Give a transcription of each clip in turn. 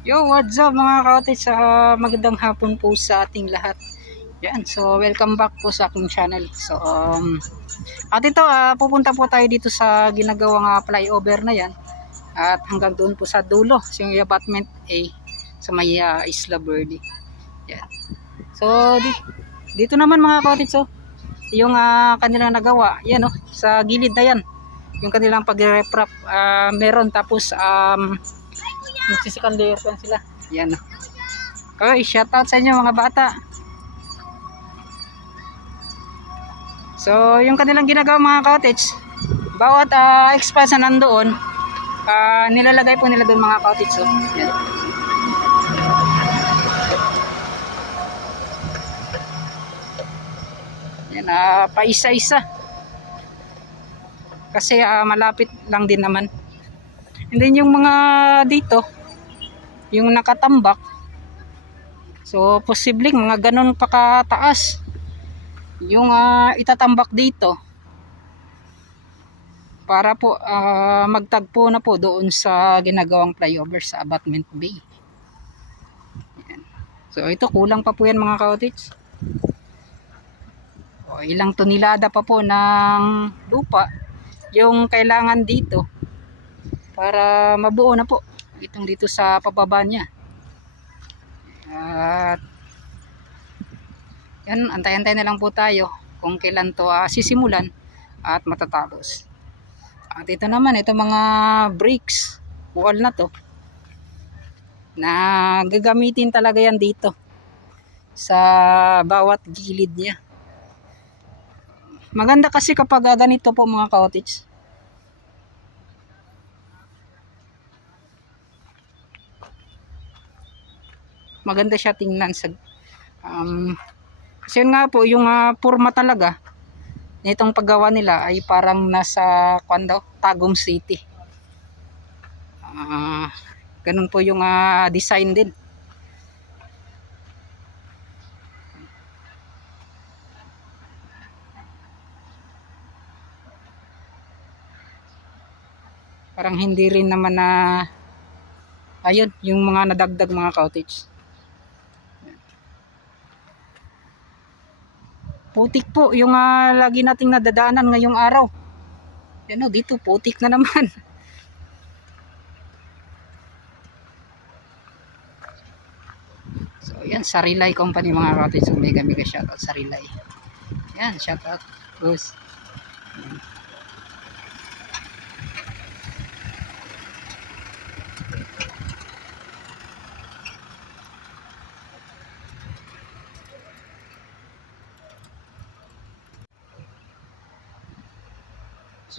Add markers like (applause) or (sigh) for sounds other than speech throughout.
Yo, what's up mga kautis? Uh, magandang hapon po sa ating lahat. Yan, so welcome back po sa aking channel. So, um, at ito, ah, pupunta po tayo dito sa ginagawang ah, flyover na yan. At hanggang doon po sa dulo, sa yung abutment A sa may ah, Isla Verde. Yan. So, di, dito naman mga kautis, oh, yung ah, kanilang nagawa, yan oh, sa gilid na yan. Yung kanilang pag-reprap, ah, meron tapos um, Nagsisikandayer yan sila. Yan. Oy, shout out sa inyo mga bata. So, yung kanilang ginagawa mga cottage, bawat uh, expanse na nandoon, ah, nilalagay po nila doon mga cottage. So, yan. Yan, ah, pa isa-isa. Kasi ah, malapit lang din naman. And then yung mga dito, yung nakatambak, so posibleng mga ganun pa kataas. Yung ah, itatambak dito, para po ah, magtagpo na po doon sa ginagawang flyover sa abutment bay. Yan. So ito kulang pa po yan mga cottage. O, ilang tonelada pa po ng lupa yung kailangan dito para mabuo na po itong dito sa pababa niya. At yan antay-antay na lang po tayo kung kailan to ah, sisimulan at matatapos. At ito naman ito mga bricks wall na to. Na gagamitin talaga yan dito sa bawat gilid niya. Maganda kasi kapag ganito po mga cottage maganda siya tingnan sa um, kasi yun nga po yung uh, purma talaga nitong paggawa nila ay parang nasa kwan Tagum City. Ah, ganun po yung ah, design din. Parang hindi rin naman na ayun yung mga nadagdag mga cottage putik po yung ah, lagi nating nadadaanan ngayong araw. Yan o dito putik na naman. (laughs) So yan Sarilay company mga cottage so mega mega shoutout Sarilay. Yan shoutout. Bruce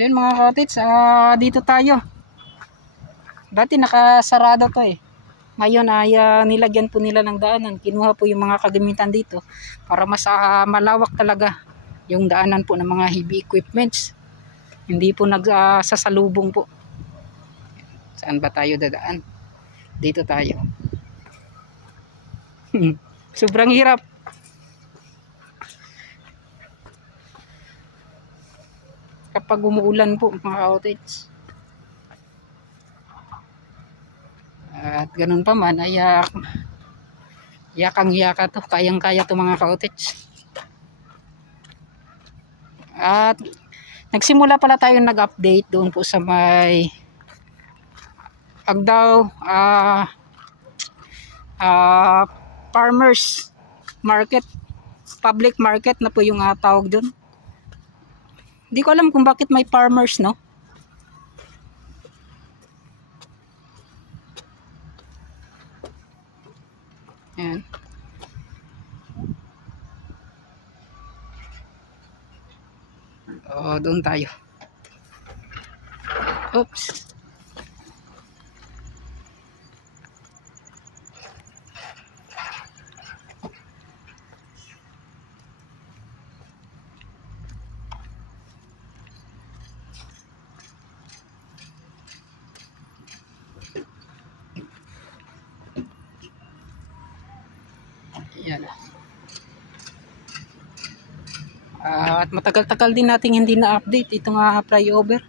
So yun mga cottage, ah, dito tayo. Dati nakasarado to eh. Ngayon ay ah, nilagyan po nila ng daanan. Kinuha po yung mga kagamitan dito para mas ah, malawak talaga yung daanan po ng mga heavy equipments. Hindi po nagsasalubong po. Saan ba tayo dadaan? Dito tayo. Sobrang hirap. Kapag umuulan po mga outage. At ganun pa man ay uh, yakang yaka to, kayang kaya to mga outage. At nagsimula pala tayo nag-update doon po sa may Agdaw ah uh, farmers market public market na po yung uh, tawag doon hindi ko alam kung bakit may farmers, no? Ayan. Oh, doon tayo. Oops. Yan. Ah, at matagal-tagal din nating hindi na-update itong uh, flyover.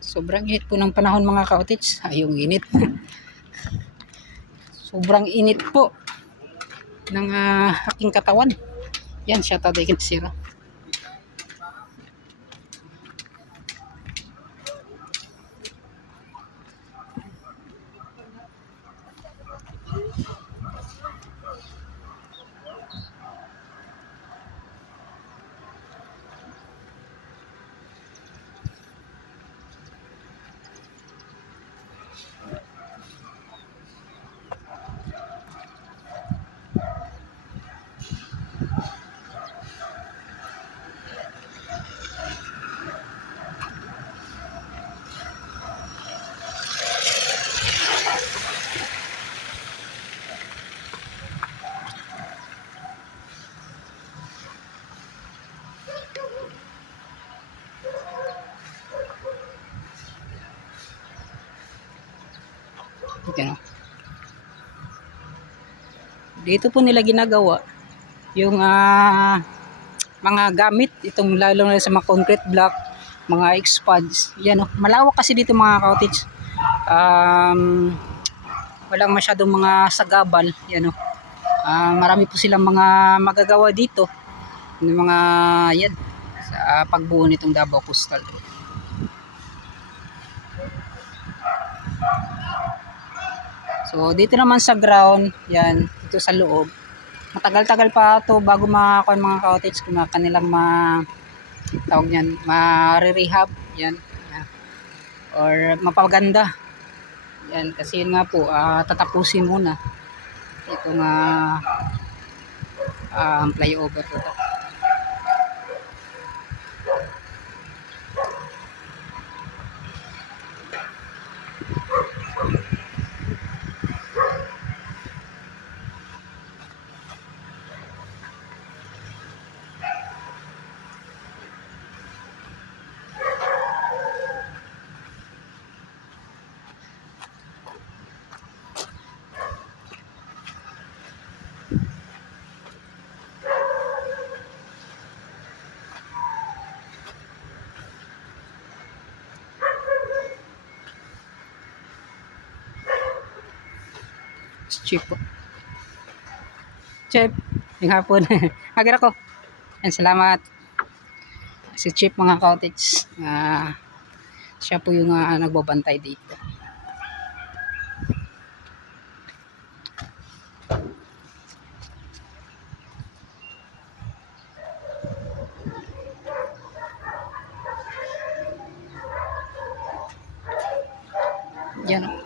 Sobrang init po ng panahon mga kaotits. Ay, yung init. (laughs) Sobrang init po ng ah, aking katawan. Yan, shout out again sira. Yan. Dito po nila ginagawa yung ah, mga gamit itong lalo na sa mga concrete block, mga expads. Yan oh. Malawak kasi dito mga cottage. Um, walang masyadong mga sagabal, yan oh. Ah, marami po silang mga magagawa dito ng mga yan sa pagbuo nitong Davao Coastal Road. So, dito naman sa ground, yan, dito sa loob. Matagal-tagal pa to bago makakuha mga cottage kung kanilang ma tawag niyan, ma-rehab, yan, yan. Or mapaganda. Yan, kasi yun nga po, ah, tatapusin muna itong ah, ah, flyover po Chip po. Chip, yung hapon. (laughs) Agad ako. Yan, salamat. Si Chip mga cottage. Ah, siya po yung ah, nagbabantay dito. Yan. oh.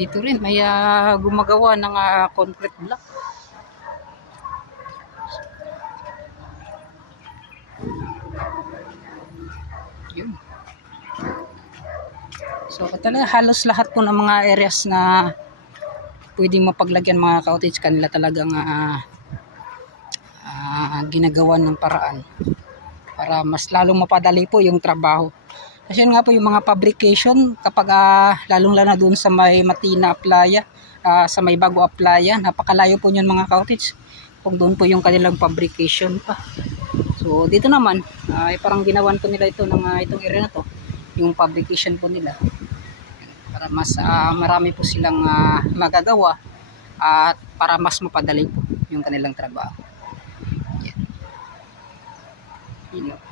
Dito rin, may ah, gumagawa ng ah, concrete block. Yun. So, talaga halos lahat po ng mga areas na pwedeng mapaglagyan mga cottage kanila talagang ah, ah, ginagawa ng paraan para mas lalong mapadali po yung trabaho. Kasi nga po yung mga fabrication kapag ah, lalong lalo na doon sa may Matina Playa, ah, sa may Bago Playa, napakalayo po yun mga cottage. Kung doon po yung kanilang fabrication pa. So dito naman, ay parang ginawan po nila ito ng ah, itong area na to, yung fabrication po nila. Para mas ah, marami po silang ah, magagawa at para mas mapadali po yung kanilang trabaho. Yan. Yun o. Yun.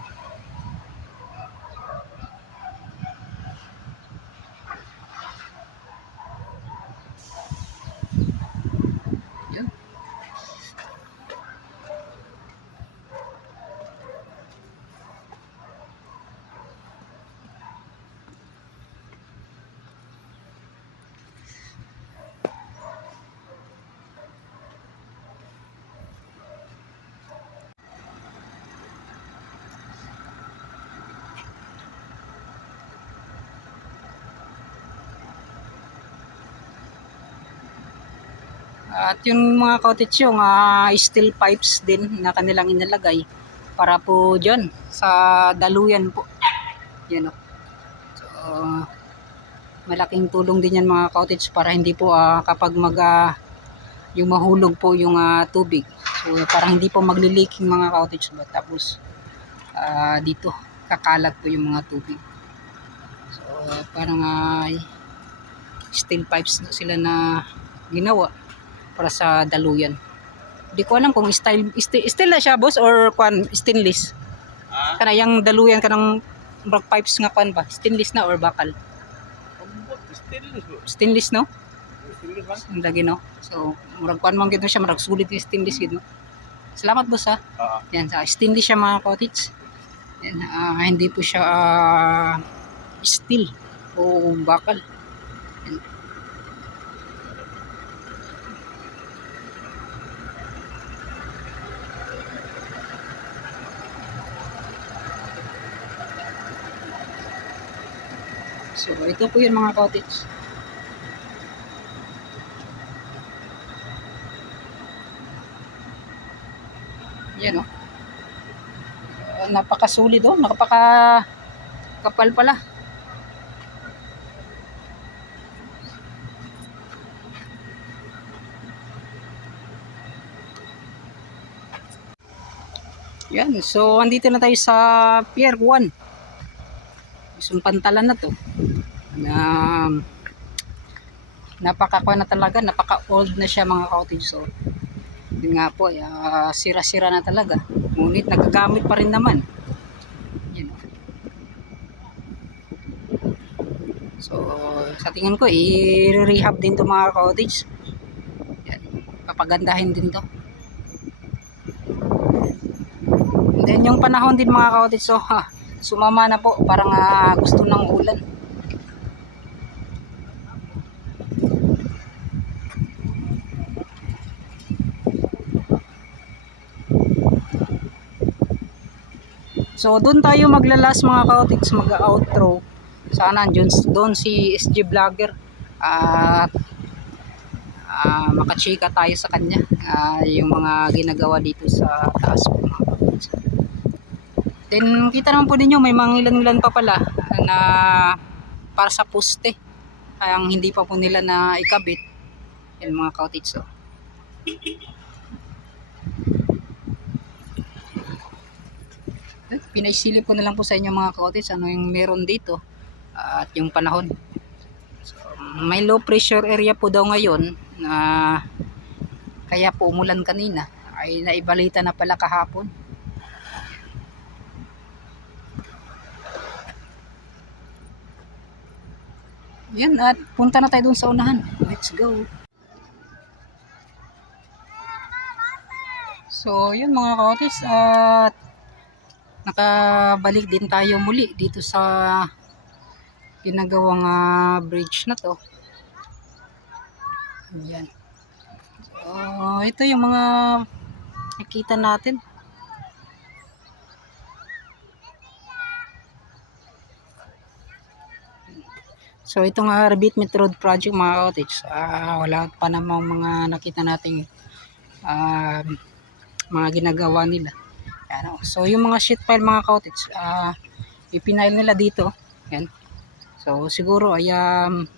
At yung mga cottage yung ah, steel pipes din na kanilang inalagay para po dyan sa daluyan po. Yan o. So, malaking tulong din yan mga cottage para hindi po ah, kapag mag ah, yung mahulog po yung ah, tubig. So parang hindi po magli-leaking mga cottage ba tapos ah, dito kakalat po yung mga tubig. So, parang ay steel pipes na sila na ginawa para sa daluyan. Hindi ko alam kung style, steel, steel na siya boss or kwan, stainless. Ah, Kana yung daluyan ka ng rock pipes nga kwan ba? Stainless na or bakal? stainless. Stainless no? Stainless man. Ang lagi no? So, murag kwan man gito siya, murag sulit yung stainless gito. Salamat boss ha. Ah, Yan, sa stainless siya mga cottage. Yan, ah, hindi po siya ah, steel o bakal. So, ito po yun mga cottage. Yan o. Uh, napakasulit oh, napaka kapal pala. Yan, so andito na tayo sa Pier 1. Isang pantalan na to. Na napaka na talaga, napaka old na siya mga cottage. So, yun nga po, ah, sira-sira na talaga. Ngunit nagagamit pa rin naman. Yan. So, sa tingin ko, i-rehab din to mga cottage. Yan. Papagandahin din to. And then yung panahon din mga cottage, so ha, sumama na po. Parang ah, gusto ng ulan. So doon tayo maglalas mga kaotiks, mag-outro. Sana andun, doon si SG Vlogger. At ah, makachika tayo sa kanya. Ah, yung mga ginagawa dito sa taas po. Then kita naman po ninyo may mga ilan-ilan pa pala na para sa poste. Ang hindi pa po nila na ikabit. Yan mga kaotiks. So. Eh, pinaisilip ko na lang po sa inyo mga kaotis ano yung meron dito at yung panahon so, may low pressure area po daw ngayon na kaya po umulan kanina ay naibalita na pala kahapon yan at punta na tayo dun sa unahan. Let's go. So yun mga kaotis at nakabalik din tayo muli dito sa ginagawang ah, bridge na to. Ayan. So, ito yung mga nakita natin So itong uh, rebatement road project mga cottage, ah, wala pa namang mga nakita nating ah, mga ginagawa nila. Ano, so yung mga sheet pile mga cottage, ah ipinail nila dito. Yan. So siguro ay um,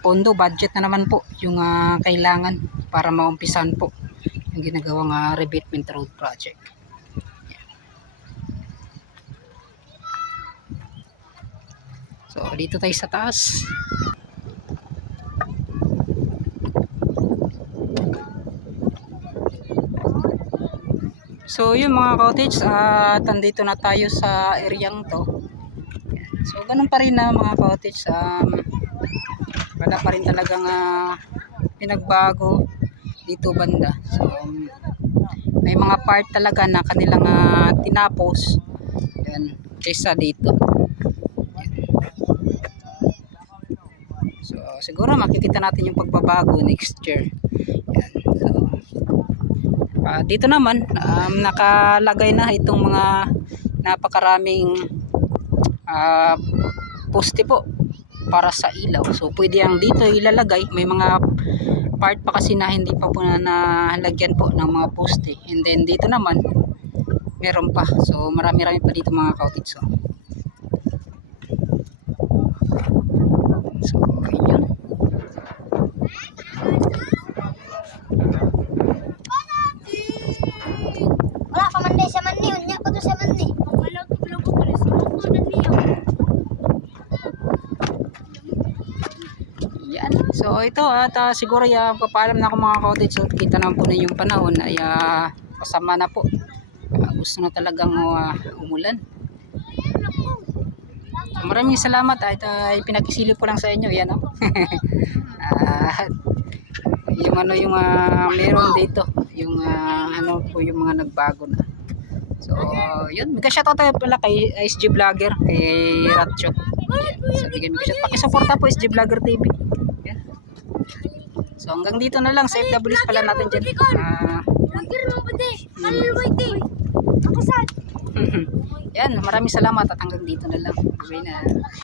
pondo budget na naman po yung ah, kailangan para maumpisan po yung ginagawang uh, rebatement road project. So dito tayo sa taas. So yun mga cottage, at andito na tayo sa eryang to. So ganun pa rin na mga cottage, um, wala pa rin talagang ah, pinagbago dito banda. So um, may mga part talaga na kanilang ah, tinapos yan, kaysa dito. Yan. So siguro makikita natin yung pagbabago next year. Yan. So, Ah, dito naman, um, nakalagay na itong mga napakaraming ah, poste po para sa ilaw. So, pwede ang dito ilalagay. May mga part pa kasi na hindi pa po na nalagyan po ng mga poste. And then, dito naman, meron pa. So, marami-rami pa dito mga cottage. So, so yun. Wala pa man day sa man ni, unya pa to sa man ni. Wala ko wala ko pala sa Yan. Ito at ah, siguro ya papaalam na ako mga cottage so kita naman po na yung panahon ay ah, kasama na po. Ah, gusto na talagang ah, umulan. So, maraming salamat at uh, pinagkisilip ko lang sa inyo yan oh. (laughs) At yung ano yung ah, meron dito yung ah, ano po yung mga nagbago na. So, yun. Mega shoutout tayo pala kay SG Vlogger, kay Ratcho. So, bigyan mo shoutout. Pakisuporta po SG Vlogger TV. So, hanggang dito na lang. Sa FWs pala natin dyan. Ah, (laughs) yan. Maraming salamat at hanggang dito na lang. Bye na.